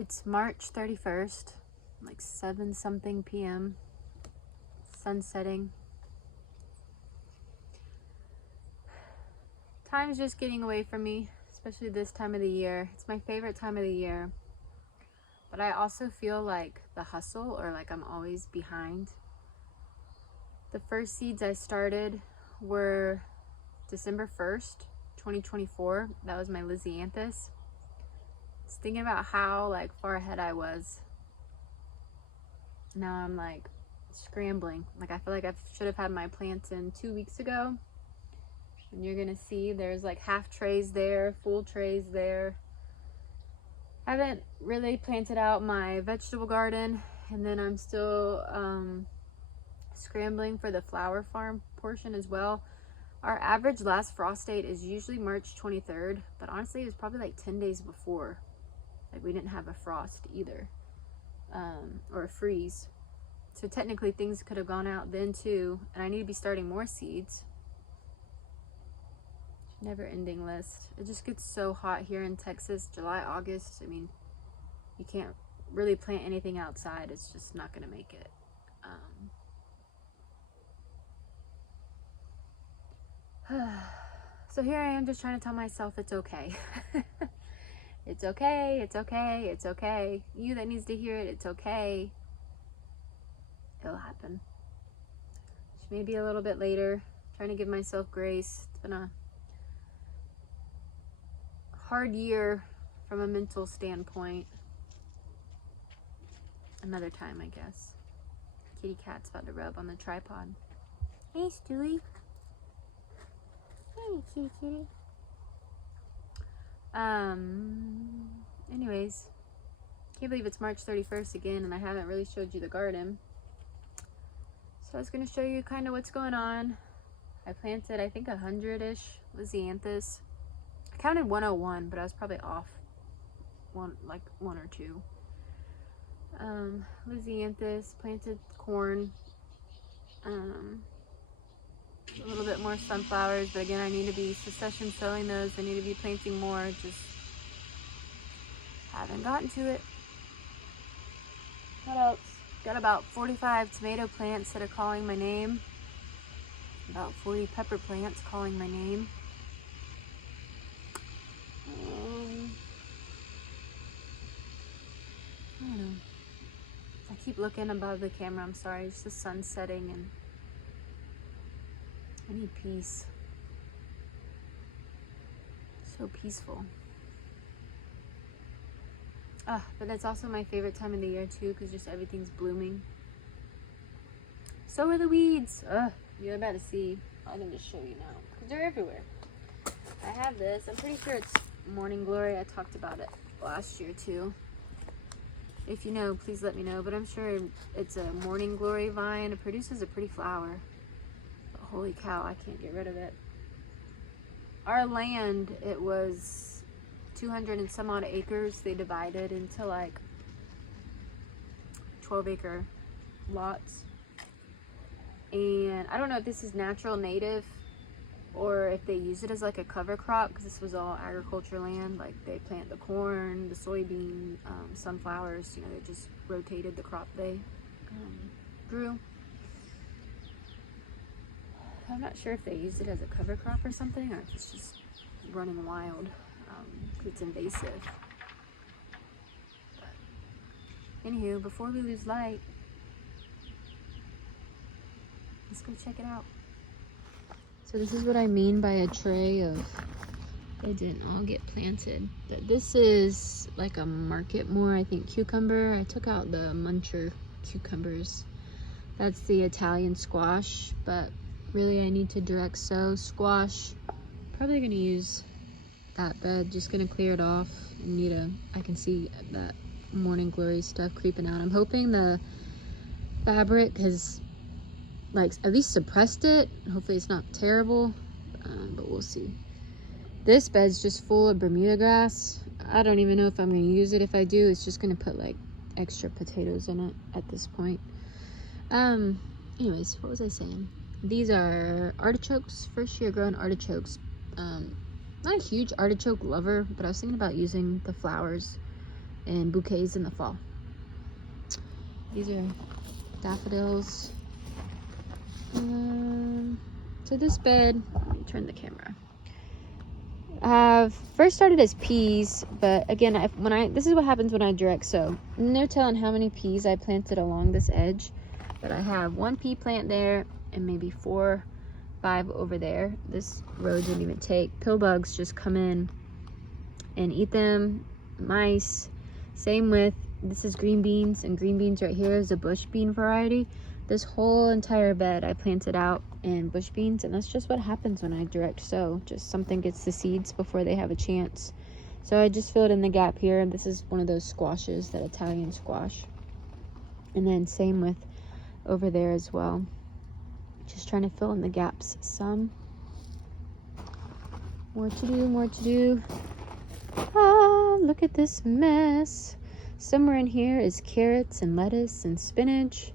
It's March 31st, like 7 something p.m. Sun setting. Time's just getting away from me, especially this time of the year. It's my favorite time of the year. But I also feel like the hustle, or like I'm always behind. The first seeds I started were December 1st, 2024. That was my Lisianthus. I was thinking about how like far ahead I was. Now I'm like scrambling. Like I feel like I should have had my plants in 2 weeks ago. And you're gonna see there's like half trays there, full trays there. I haven't really planted out my vegetable garden, and then I'm still scrambling for the flower farm portion as well. Our average last frost date is usually March 23rd, but honestly it was probably like 10 days before. Like we didn't have a frost either, or a freeze. So technically things could have gone out then too, and I need to be starting more seeds. Never ending list. It just gets so hot here in Texas, July, August. I mean, you can't really plant anything outside. It's just not gonna make it. So here I am just trying to tell myself it's okay. It's okay, it's okay, it's okay. You that needs to hear it, it's okay. It'll happen. Maybe a little bit later. Trying to give myself grace. It's been a hard year from a mental standpoint. Another time, I guess. Kitty cat's about to rub on the tripod. Hey, Stewie. Hey, kitty kitty. Anyways, can't believe it's March 31st again, and I haven't really showed you the garden. So I was going to show you kind of what's going on. I planted, I think, 100-ish Lisianthus. I counted 101, but I was probably off one or two. Lisianthus, planted corn, a little bit more sunflowers, but again, I need to be succession sowing those. I need to be planting more, just haven't gotten to it. What else? Got about 45 tomato plants that are calling my name. About 40 pepper plants calling my name. I don't know. I keep looking above the camera, I'm sorry. It's the sun setting and I need peace. So peaceful. But that's also my favorite time of the year too, because just everything's blooming. So are the weeds. You're about to see. I can just show you now, because they're everywhere. I have this. I'm pretty sure it's Morning Glory. I talked about it last year too. If you know, please let me know. But I'm sure it's a Morning Glory vine. It produces a pretty flower. But holy cow, I can't get rid of it. Our land, it was 200 and some odd acres. They divided into like 12-acre lots. And I don't know if this is natural native or if they use it as like a cover crop, because this was all agriculture land. Like they plant the corn, the soybean, sunflowers, you know, they just rotated the crop they grew. I'm not sure if they used it as a cover crop or something, or if it's just running wild, because it's invasive. But anywho, before we lose light, let's go check it out. So this is what I mean by a tray of, they didn't all get planted, but this is like a Marketmore, I think, cucumber. I took out the muncher cucumbers. That's the Italian squash, but really I need to direct sow squash. Probably gonna use that bed, just gonna clear it off. I can see that Morning Glory stuff creeping out. I'm hoping the fabric has like at least suppressed it. Hopefully it's not terrible, but we'll see. This bed's just full of Bermuda grass. I don't even know if I'm gonna use it. If I do, it's just gonna put like extra potatoes in it at this point. Anyways, what was I saying? These are artichokes, first year grown artichokes. Not a huge artichoke lover, but I was thinking about using the flowers and bouquets in the fall. These are daffodils. So this bed, let me turn the camera. First started as peas, but again, this is what happens when I direct sow. No telling how many peas I planted along this edge, but I have 1 pea plant there and maybe 4, 5 over there. This row didn't even take. Pill bugs just come in and eat them. Mice. Same with, this is green beans, and green beans right here is a bush bean variety. This whole entire bed I planted out in bush beans, and that's just what happens when I direct sow. Just something gets the seeds before they have a chance. So I just filled in the gap here, and this is one of those squashes, that Italian squash. And then same with over there as well. Just trying to fill in the gaps some. More to do, more to do. Ah, look at this mess. Somewhere in here is carrots and lettuce and spinach.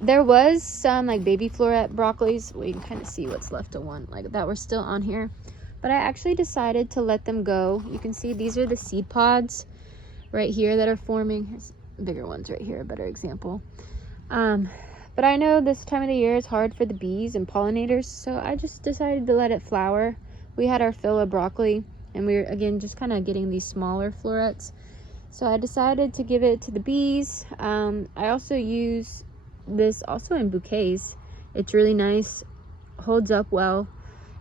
There was some like baby floret broccolis. Well, you can kind of see what's left of one, like that were still on here. But I actually decided to let them go. You can see these are the seed pods right here that are forming. Here's bigger ones right here, a better example. But I know this time of the year is hard for the bees and pollinators, so I just decided to let it flower. We had our fill of broccoli, and we were, again, just kind of getting these smaller florets. So I decided to give it to the bees. I also use this also in bouquets. It's really nice, holds up well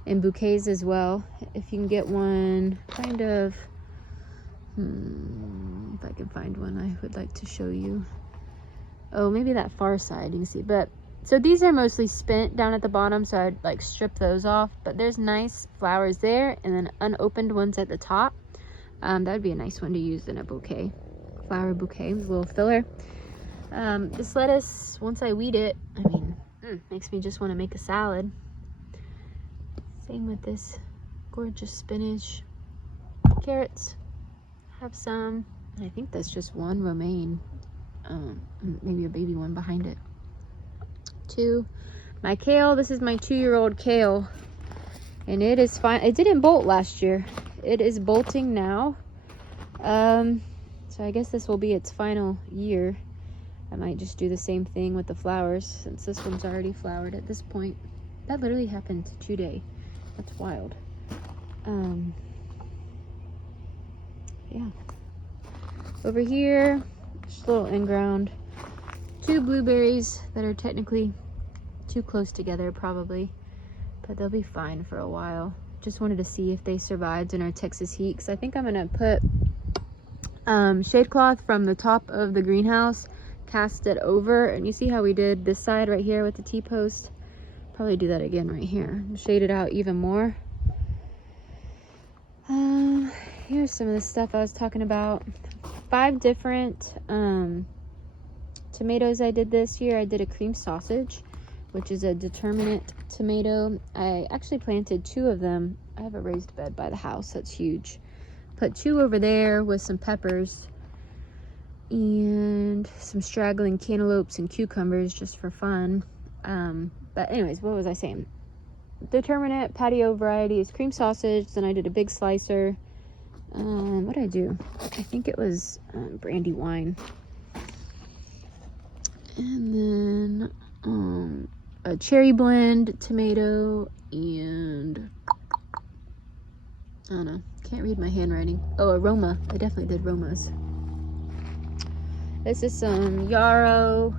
in bouquets as well. If you can get one, kind of, if I can find one, I would like to show you. Oh, maybe that far side, you can see. But so these are mostly spent down at the bottom, so I'd like strip those off. But there's nice flowers there, and then unopened ones at the top. That would be a nice one to use in a bouquet, flower bouquet with a little filler. This lettuce, once I weed it, I mean, makes me just want to make a salad. Same with this gorgeous spinach. Carrots, have some. I think that's just one romaine. Maybe a baby one behind it. 2. My kale, this is my 2-year-old kale. And it is fine. It didn't bolt last year. It is bolting now. So I guess this will be its final year. I might just do the same thing with the flowers, since this one's already flowered at this point. That literally happened today. That's wild. Yeah. Over here, just a little in-ground. 2 blueberries that are technically too close together probably, but they'll be fine for a while. Just wanted to see if they survived in our Texas heat, because I think I'm gonna put shade cloth from the top of the greenhouse, cast it over, and you see how we did this side right here with the T-post. Probably do that again right here, shade it out even more. Here's some of the stuff I was talking about. 5 different tomatoes I did this year. I did a cream sausage, which is a determinate tomato. I actually planted 2 of them. I have a raised bed by the house that's huge. Put 2 over there with some peppers and some straggling cantaloupes and cucumbers just for fun. But anyways, what was I saying? Determinate patio variety is cream sausage. Then I did a big slicer. What did I do? I think it was brandy wine. And then a cherry blend tomato, and I don't know, can't read my handwriting. Oh, aroma. I definitely did aromas. This is some yarrow,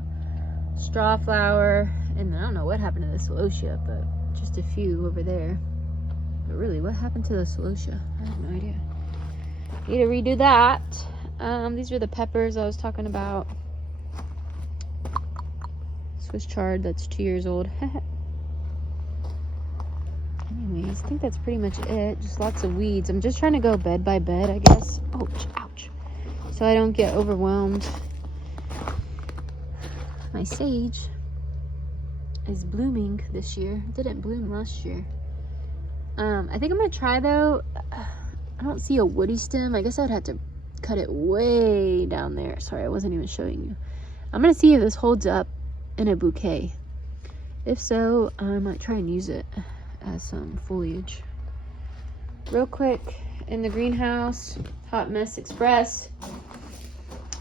straw flower, and I don't know what happened to the celosia, but just a few over there. But really, what happened to the celosia? I have no idea. Need to redo that. These are the peppers I was talking about. Swiss chard, that's 2 years old. Anyways, I think that's pretty much it. Just lots of weeds. I'm just trying to go bed by bed, I guess. Ouch, ouch. So I don't get overwhelmed. My sage is blooming this year. It didn't bloom last year. I think I'm gonna try though. I don't see a woody stem. I guess I'd have to cut it way down there. Sorry, I wasn't even showing you. I'm gonna see if this holds up in a bouquet. If so, I might try and use it as some foliage. real quick in the greenhouse, Hot Mess Express.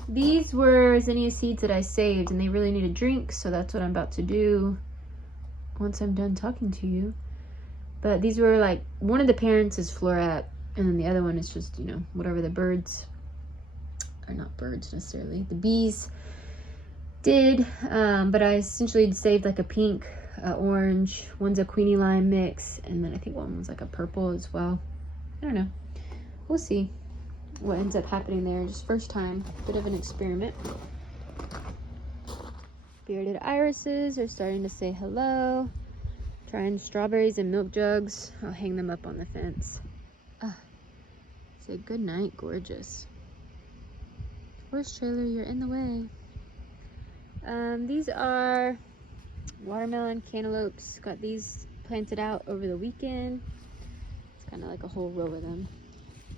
These were zinnia seeds that I saved, and they really need a drink, so that's what I'm about to do once I'm done talking to you. But these were like, one of the parents is floret, and then the other one is just, you know, whatever the birds, or not birds necessarily, the bees did. But I essentially saved like a pink, orange, one's a Queenie Lime mix, and then I think one was like a purple as well. I don't know. We'll see what ends up happening there. Just first time, bit of an experiment. Bearded irises are starting to say hello. Trying strawberries and milk jugs. I'll hang them up on the fence. Say good night, gorgeous. Horse trailer, you're in the way. These are watermelon cantaloupes. Got these planted out over the weekend. It's kind of like a whole row of them.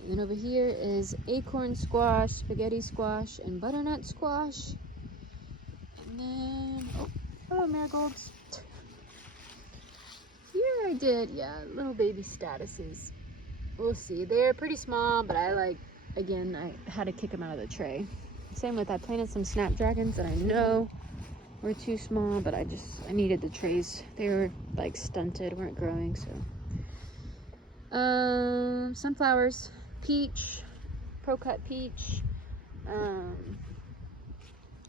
And then over here is acorn squash, spaghetti squash, and butternut squash. And then, oh, hello marigolds. Here I did, yeah, little baby statuses. We'll see. They're pretty small, but I had to kick them out of the tray. Same with, I planted some snapdragons that I know were too small, but I needed the trays. They were like stunted, weren't growing, so. Sunflowers, peach, pro cut peach.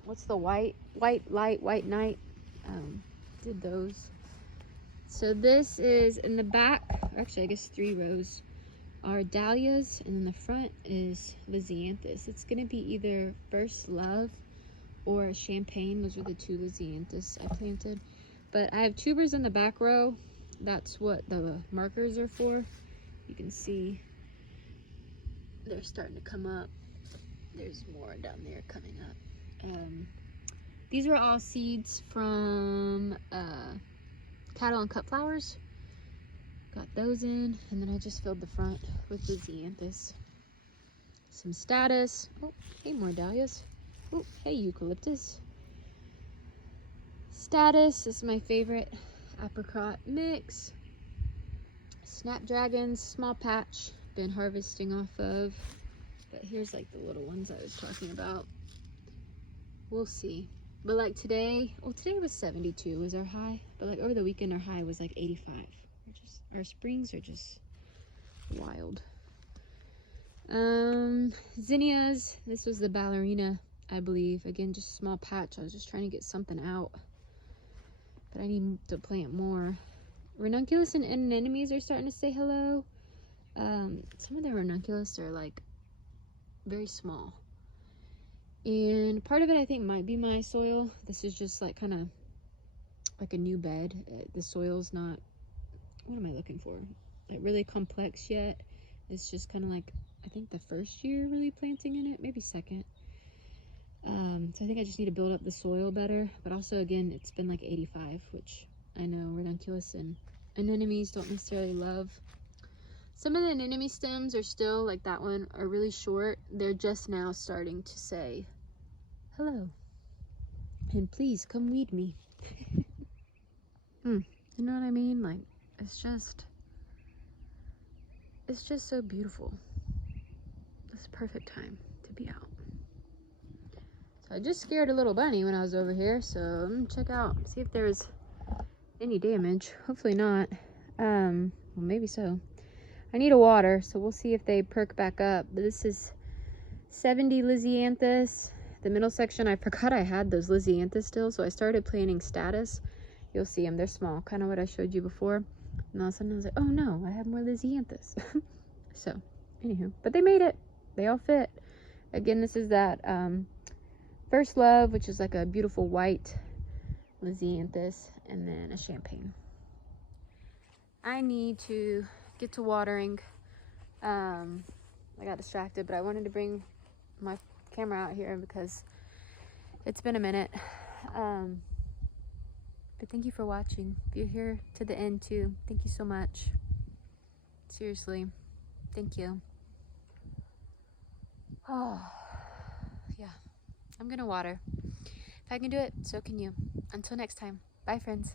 What's the white night? Did those. So this is in the back, actually I guess 3 rows are dahlias, and in the front is Lisianthus. It's gonna be either First Love or Champagne. Those are the 2 Lisianthus I planted. But I have tubers in the back row. That's what the markers are for. You can see they're starting to come up. There's more down there coming up. These are all seeds from Cattle and Cut Flowers. Got those in, and then I just filled the front with Lisianthus. Some status. Oh, hey, more dahlias. Oh, hey, eucalyptus. Status is my favorite apricot mix. Snapdragons, small patch, been harvesting off of. But here's like the little ones I was talking about. We'll see. But like today, well, today was 72 was our high, but like over the weekend our high was like 85. Our springs are just wild. Zinnias, this was the ballerina, I believe. Again, just a small patch. I was just trying to get something out, but I need to plant more. Ranunculus and anemones are starting to say hello. Some of the ranunculus are like very small, and part of it I think might be my soil. This is just like kind of like a new bed. The soil's not, what am I looking for? Like really complex yet. It's just kind of like, I think the first year really planting in it, maybe second. So I think I just need to build up the soil better. But also, again, it's been like 85, which I know ranunculus and anemones don't necessarily love. Some of the anemone stems are still, like that one, are really short. They're just now starting to say hello. And please come weed me. You know what I mean? Like, it's just so beautiful. It's the perfect time to be out. So I just scared a little bunny when I was over here, so I'm gonna check out, see if there's any damage. Hopefully not. Well, maybe so. I need a water, so we'll see if they perk back up. But this is 70 Lisianthus. The middle section, I forgot I had those Lisianthus still, so I started planting status. You'll see them, they're small, kind of what I showed you before. And all of a sudden I was like, oh no, I have more Lisianthus. So, anywho, but they made it. They all fit. Again, this is that First Love, which is like a beautiful white Lisianthus, and then a Champagne. I need to get to watering. I got distracted, but I wanted to bring my camera out here because it's been a minute. But thank you for watching. If you're here to the end too, thank you so much. Seriously, thank you. Oh, yeah, I'm gonna water. If I can do it, so can you. Until next time, bye friends.